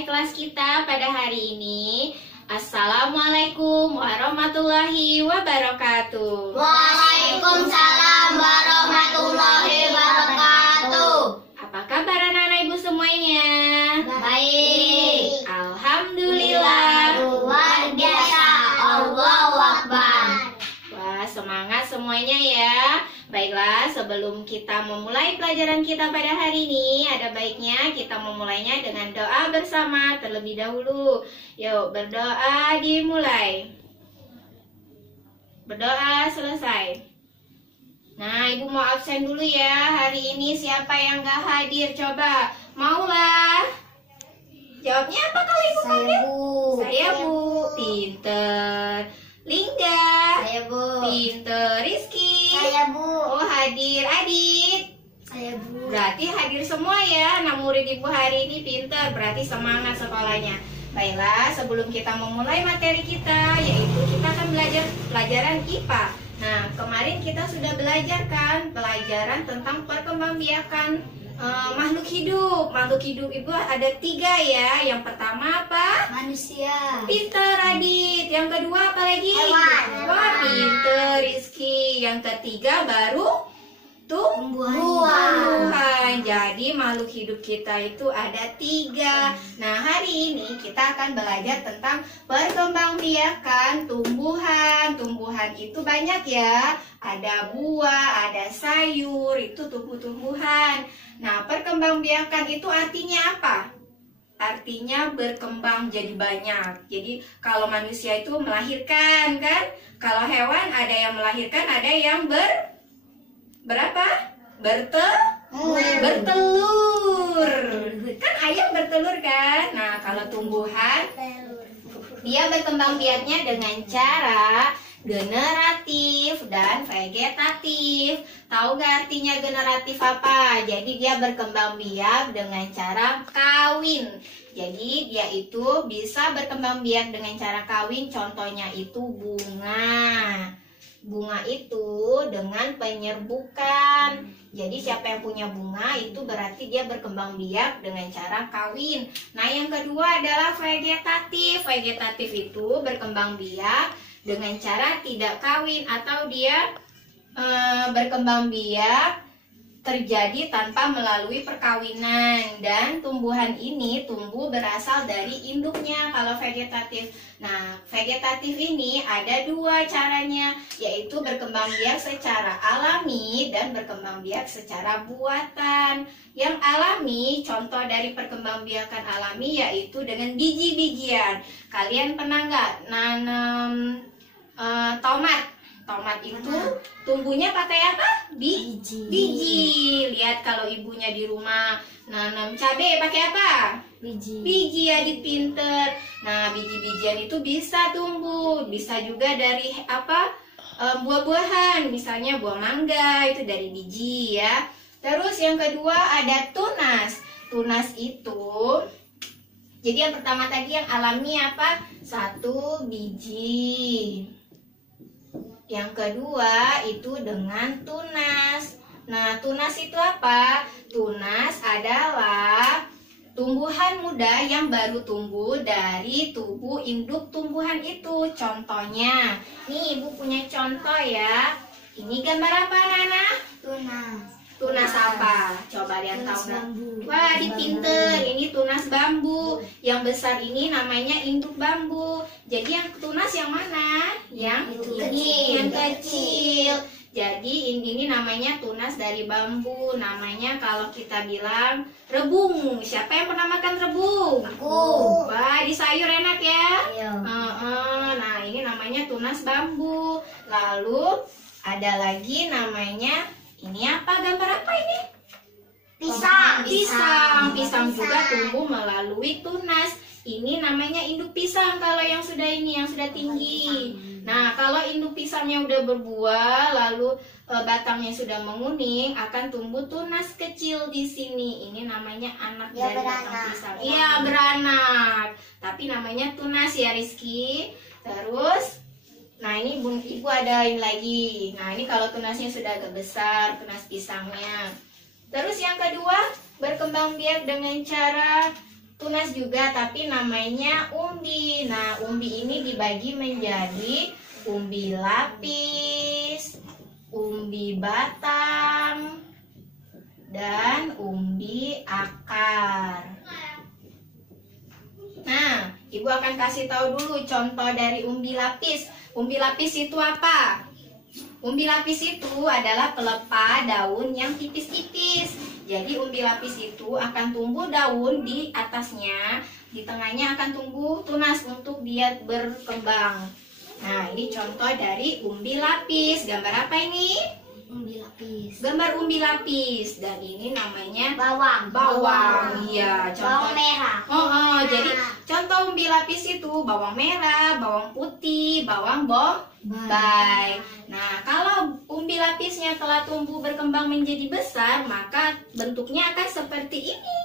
nilai kelas kita pada hari ini. Assalamualaikum warahmatullahi wabarakatuh. Waalaikumsalam warahmatullahi wabarakatuh. Apa kabar anak-anak ibu semuanya? Baik. Alhamdulillah. Luar biasa. Allahu Akbar. Wah, semangat semuanya ya. Baiklah, sebelum kita memulai pelajaran kita pada hari ini, ada baiknya kita memulainya dengan doa bersama terlebih dahulu. Yuk, berdoa dimulai. Berdoa selesai. Nah, ibu mau absen dulu ya. Hari ini siapa yang gak hadir? Coba, maulah. Jawabnya apa kalau ibu panggil? Saya Bu. Pinter. Linda. Saya Bu. Pinter. Rizky. Saya Bu. Oh, hadir. Adit. Saya Bu. Berarti hadir semua ya. Nah, murid ibu hari ini pinter. Berarti semangat sekolahnya. Baiklah, sebelum kita memulai materi kita, yaitu kita akan belajar pelajaran IPA. Nah, kemarin kita sudah belajar kan pelajaran tentang perkembangbiakan makhluk hidup. Makhluk hidup ibu ada 3 ya. Yang pertama apa? Manusia. Pinter Adit. Yang kedua apa lagi? Hewan. Wah, pinter Rizky. Yang ketiga baru tumbuhan. Jadi makhluk hidup kita itu ada 3. Nah, hari ini kita akan belajar tentang perkembangbiakan tumbuhan. Tumbuhan itu banyak ya. Ada buah, ada sayur, itu tumbuh-tumbuhan. Nah, perkembangbiakan itu artinya apa? Artinya berkembang jadi banyak. Jadi kalau manusia itu melahirkan kan? Kalau hewan ada yang melahirkan, ada yang bertelur. Kan ayam bertelur kan? Nah, kalau tumbuhan dia berkembang biaknya dengan cara generatif dan vegetatif. Tahu gak artinya generatif apa? Jadi dia berkembang biak dengan cara kawin. Jadi dia itu bisa berkembang biak dengan cara kawin. Contohnya itu bunga. Bunga itu dengan penyerbukan. Jadi siapa yang punya bunga itu berarti dia berkembang biak dengan cara kawin. Nah, yang kedua adalah vegetatif. Vegetatif itu berkembang biak dengan cara tidak kawin atau dia berkembang biak terjadi tanpa melalui perkawinan, dan tumbuhan ini tumbuh berasal dari induknya kalau vegetatif. Nah, vegetatif ini ada 2 caranya, yaitu berkembang biak secara alami dan berkembang biak secara buatan. Yang alami, contoh dari perkembangbiakan alami yaitu dengan biji-bijian. Kalian pernah nggak nanam tomat? Tomat itu tumbuhnya pakai apa? Biji. Lihat kalau ibunya di rumah nanam cabai pakai apa? Biji. Adit pinter. Nah, biji-bijian itu bisa tumbuh. Bisa juga dari apa? Buah-buahan. Misalnya buah mangga itu dari biji ya. Terus yang kedua ada tunas. Tunas itu, jadi yang pertama tadi yang alami apa? 1 biji. Yang kedua itu dengan tunas. Nah, tunas itu apa? Tunas adalah tumbuhan muda yang baru tumbuh dari tubuh induk tumbuhan itu. Contohnya, nih ibu punya contoh ya. Ini gambar apa, Nana? Tunas apa? Coba lihat tahu nggak? Wah, dipinter. Ini tunas bambu. Yang besar ini namanya induk bambu. Jadi yang tunas yang mana? Yang ini, yang kecil. Jadi ini namanya tunas dari bambu. Namanya kalau kita bilang rebung. Siapa yang pernah makan rebung? Aku. Wah, di sayur enak ya? Iya. Nah, ini namanya tunas bambu. Lalu ada lagi namanya, ini apa? Gambar apa ini? Pisang juga tumbuh melalui tunas. Ini namanya induk pisang kalau yang sudah ini, yang sudah tinggi. Nah, kalau induk pisangnya udah berbuah, lalu batangnya sudah menguning, akan tumbuh tunas kecil di sini. Ini namanya anak dari batang pisang. Iya, beranak. Tapi namanya tunas ya, Rizky. Terus, nah ini ibu ada ini lagi. Nah, ini kalau tunasnya sudah agak besar, tunas pisangnya. Terus yang kedua, berkembang biak dengan cara tunas juga, tapi namanya umbi. Nah, umbi ini dibagi menjadi umbi lapis, umbi batang, dan umbi akar. Nah, Ibu akan kasih tahu dulu contoh dari umbi lapis. Umbi lapis itu apa? Umbi lapis itu adalah pelepah daun yang tipis-tipis. Jadi umbi lapis itu akan tumbuh daun di atasnya, di tengahnya akan tumbuh tunas untuk dia berkembang. Nah, ini contoh dari umbi lapis. Gambar apa ini? Umbi lapis. Gambar umbi lapis, dan ini namanya Bawang. bawang. Iya, contoh. Bawang merah. Jadi contoh umbi lapis itu bawang merah, bawang putih, bawang bombay. Nah, kalau umbi lapisnya telah tumbuh berkembang menjadi besar, maka bentuknya akan seperti ini.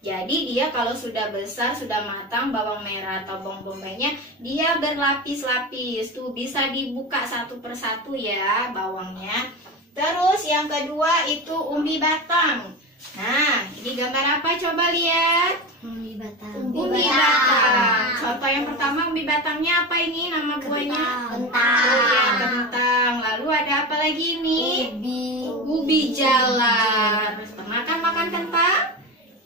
Jadi dia kalau sudah besar, sudah matang, bawang merah atau bawang bombaynya, dia berlapis-lapis. Tuh bisa dibuka satu persatu ya bawangnya. Terus yang kedua itu umbi batang. Nah, ini gambar apa? Coba lihat. Umbi batang. Umbi batang. Contoh yang pertama umbi batangnya apa ini nama buahnya? Kentang. Oh ya, kentang. Lalu ada apa lagi ini? Ubi jalar. Makan kentang?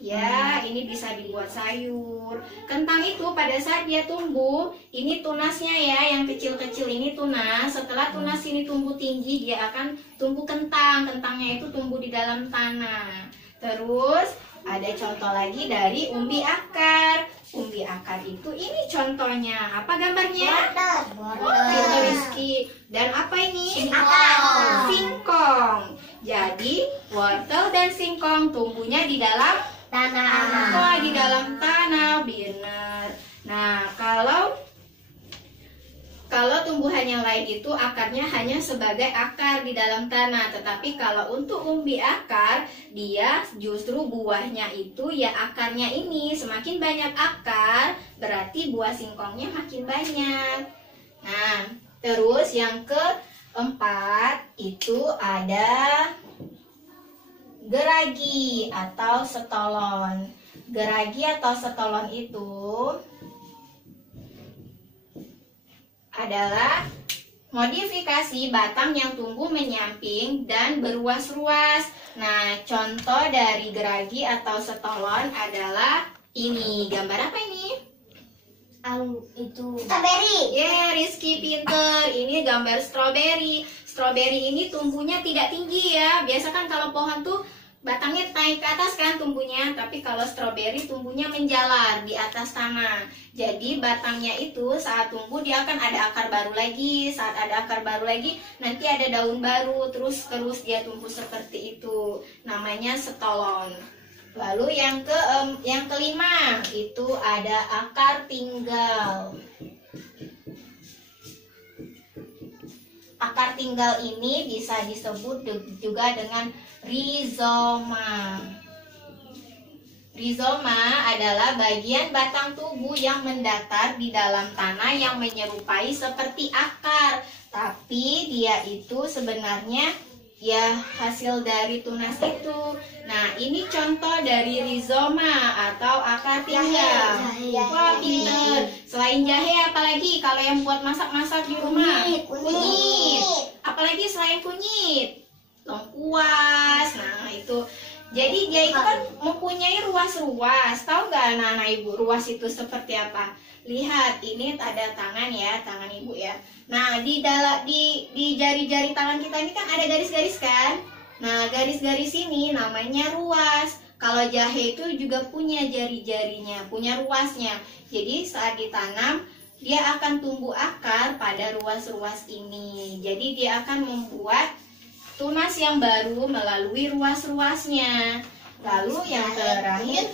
Ya, ini bisa dibuat sayur. Kentang itu pada saat dia tumbuh, ini tunasnya ya, yang kecil-kecil ini tunas. Setelah tunas ini tumbuh tinggi, dia akan tumbuh kentang. Kentangnya itu tumbuh di dalam tanah. Terus ada contoh lagi dari umbi akar. Umbi akar itu ini contohnya. Apa gambarnya? Wortel Rizky. Dan apa ini? Singkong. Singkong. Jadi wortel dan singkong tumbuhnya di dalam Tanah. wah, di dalam tanah, benar. Nah, kalau tumbuhan yang lain itu akarnya hanya sebagai akar di dalam tanah. Tetapi kalau untuk umbi akar, dia justru buahnya itu ya akarnya ini. Semakin banyak akar, berarti buah singkongnya makin banyak. Nah, terus yang keempat itu ada geragi atau setolon. Geragi atau setolon itu adalah modifikasi batang yang tumbuh menyamping dan berruas-ruas. Nah, contoh dari geragi atau setolon adalah ini. Gambar apa ini? Itu strawberry. Ya, Rizky pinter. Ini gambar stroberi. Stroberi ini tumbuhnya tidak tinggi ya. Biasa kan kalau pohon tuh batangnya naik ke atas kan tumbuhnya. Tapi kalau stroberi tumbuhnya menjalar di atas tanah. Jadi batangnya itu saat tumbuh dia akan ada akar baru lagi. Saat ada akar baru lagi nanti ada daun baru. Terus dia tumbuh seperti itu. Namanya setolon. Lalu yang kelima itu ada akar tinggal. Akar tinggal ini bisa disebut juga dengan rizoma. Rizoma adalah bagian batang tubuh yang mendatar di dalam tanah yang menyerupai seperti akar. Tapi dia itu sebenarnya ya hasil dari tunas itu. Nah, ini contoh dari rizoma atau akar tinggal. Wah, pinter. Selain jahe apalagi kalau yang buat masak-masak di rumah? Kunyit. Apalagi selain kunyit? Lengkuas. Nah, itu. Jadi dia itu kan mempunyai ruas-ruas. Tahu nggak anak-anak ibu ruas itu seperti apa? Lihat, ini ada tangan ya, tangan ibu ya. Nah, di jari-jari tangan kita ini kan ada garis-garis kan? Nah, garis-garis ini namanya ruas. Kalau jahe itu juga punya jari-jarinya, punya ruasnya. Jadi saat ditanam, dia akan tumbuh akar pada ruas-ruas ini. Jadi dia akan membuat tunas yang baru melalui ruas-ruasnya. Lalu yang terakhir,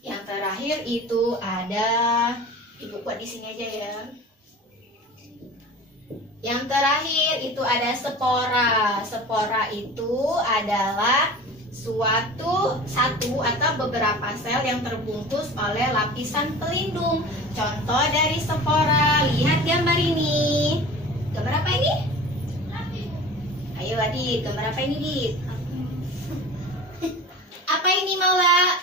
yang terakhir itu ada, ibu buat di sini aja ya. Yang terakhir itu ada spora. Spora itu adalah satu atau beberapa sel yang terbungkus oleh lapisan pelindung. Contoh dari spora, lihat gambar ini. Gambar apa ini? Ayo Adit, gambar apa ini Adit? Apa ini Maula?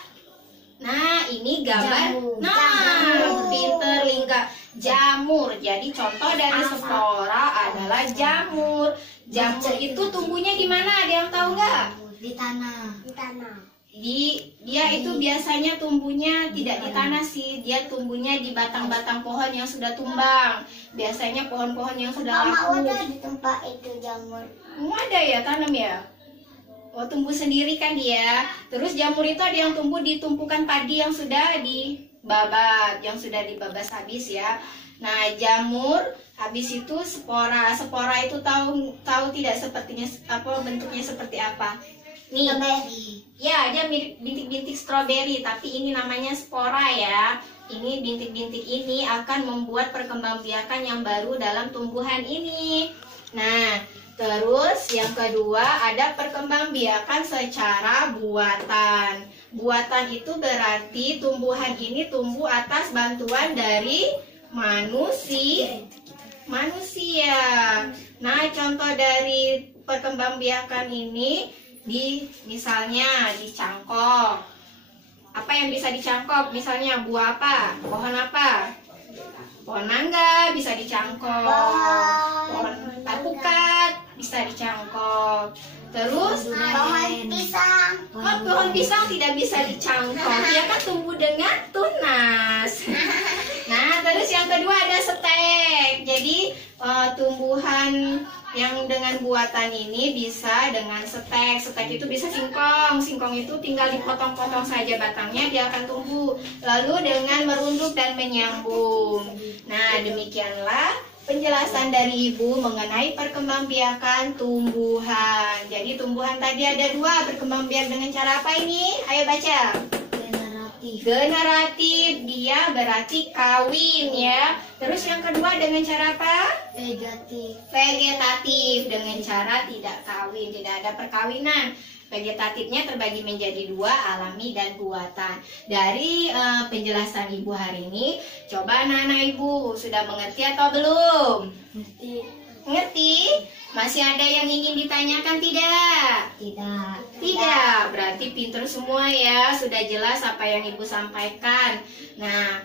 Nah, ini gambar. Jamur. Nah, Jamur. pinter Lingga. Jamur. Jadi contoh dari spora adalah jamur. Jamur itu tumbuhnya di mana? Ada yang tahu nggak? Di tanah. Di tanah. Dia itu biasanya tumbuhnya tidak di tanah sih, dia tumbuhnya di batang-batang pohon yang sudah tumbang. Biasanya pohon-pohon yang sudah laku. Ada di tempat itu jamur. Ada ya tanam ya? Oh, tumbuh sendiri kan dia. Terus jamur itu ada yang tumbuh di tumpukan padi yang sudah dibabat, yang sudah dibabas habis ya. Nah, jamur habis itu spora. Spora itu tahu tidak sepertinya apa, bentuknya seperti apa? Nih. Ya, dia mirip bintik-bintik stroberi, tapi ini namanya spora ya. Ini bintik-bintik ini akan membuat perkembangbiakan yang baru dalam tumbuhan ini. Nah, terus yang kedua ada perkembangbiakan secara buatan. Buatan itu berarti tumbuhan ini tumbuh atas bantuan dari manusia. Nah, contoh dari perkembangbiakan ini misalnya dicangkok. Apa yang bisa dicangkok? Misalnya buah apa? Pohon apa? Pohon mangga bisa dicangkok. Pohon alpukat bisa dicangkok. Terus Pohon pisang. pohon pisang tidak bisa dicangkok. Dia kan tumbuh dengan tunas. Nah, terus yang kedua ada stek. Jadi tumbuhan yang dengan buatan ini bisa dengan stek. Stek itu bisa singkong. Singkong itu tinggal dipotong-potong saja batangnya, dia akan tumbuh. Lalu dengan merunduk dan menyambung. Nah, demikianlah penjelasan dari Ibu mengenai perkembangbiakan tumbuhan. Jadi tumbuhan tadi ada dua, berkembang biak dengan cara apa ini? Ayo baca. Generatif, dia berarti kawin ya. Terus yang kedua dengan cara apa? Vegetatif, dengan cara tidak kawin, tidak ada perkawinan. Vegetatifnya terbagi menjadi dua, alami dan buatan. Dari penjelasan Ibu hari ini, coba anak-anak Ibu sudah mengerti atau belum? Mengerti? Masih ada yang ingin ditanyakan tidak? Tidak, berarti pinter semua ya. Sudah jelas apa yang Ibu sampaikan. Nah,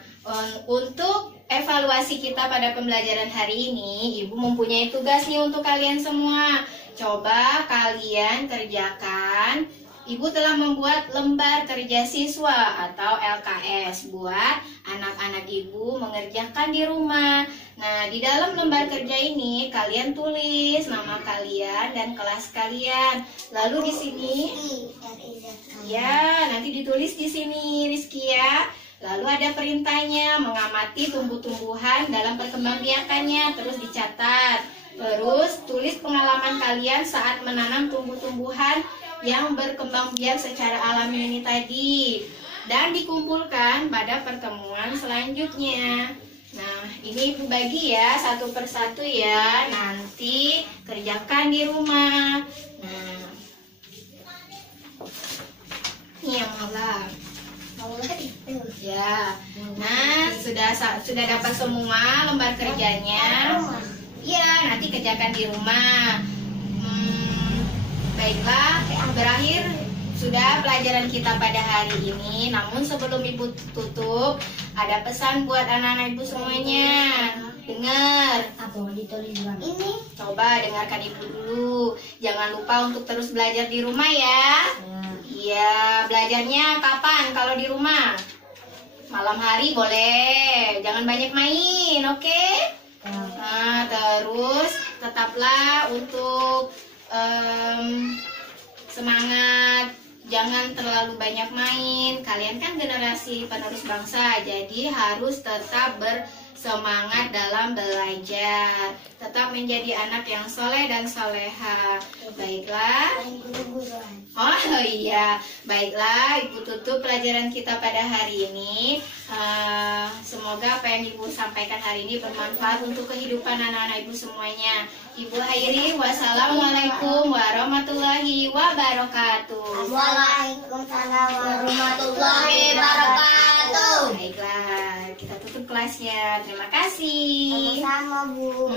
untuk evaluasi kita pada pembelajaran hari ini, Ibu mempunyai tugas nih untuk kalian semua. Coba kalian kerjakan. Ibu telah membuat lembar kerja siswa atau LKS buat anak-anak Ibu mengerjakan di rumah. Nah, di dalam lembar kerja ini kalian tulis nama kalian dan kelas kalian. Lalu di sini, ya, nanti ditulis di sini Rizky ya. Lalu ada perintahnya mengamati tumbuh-tumbuhan dalam perkembangbiakannya, terus dicatat. Terus tulis pengalaman kalian saat menanam tumbuh-tumbuhan yang berkembang biak secara alami ini tadi, dan dikumpulkan pada pertemuan selanjutnya. Nah, ini Ibu bagi ya satu persatu ya, nanti kerjakan di rumah. Nah, ini yang malam. Ya, nah sudah dapat semua lembar kerjanya. Iya, nanti kerjakan di rumah. Baiklah, berakhir sudah pelajaran kita pada hari ini. Namun sebelum Ibu tutup, ada pesan buat anak-anak Ibu semuanya. Dengar. Ini coba dengarkan Ibu dulu. Jangan lupa untuk terus belajar di rumah ya. Iya, belajarnya kapan kalau di rumah? Malam hari boleh. Jangan banyak main, oke? Nah, terus tetaplah untuk semangat, jangan terlalu banyak main. Kalian kan generasi penerus bangsa, jadi harus tetap bersemangat dalam belajar, tetap menjadi anak yang soleh dan soleha. Baiklah. Oh iya, baiklah Ibu tutup pelajaran kita pada hari ini. Semoga apa yang Ibu sampaikan hari ini bermanfaat untuk kehidupan anak-anak Ibu semuanya. Ibu akhiri, wassalamualaikum warahmatullahi wabarakatuh. Waalaikumsalam warahmatullahi wabarakatuh. Baiklah, kita tutup kelasnya. Terima kasih. Sama-sama, Bu.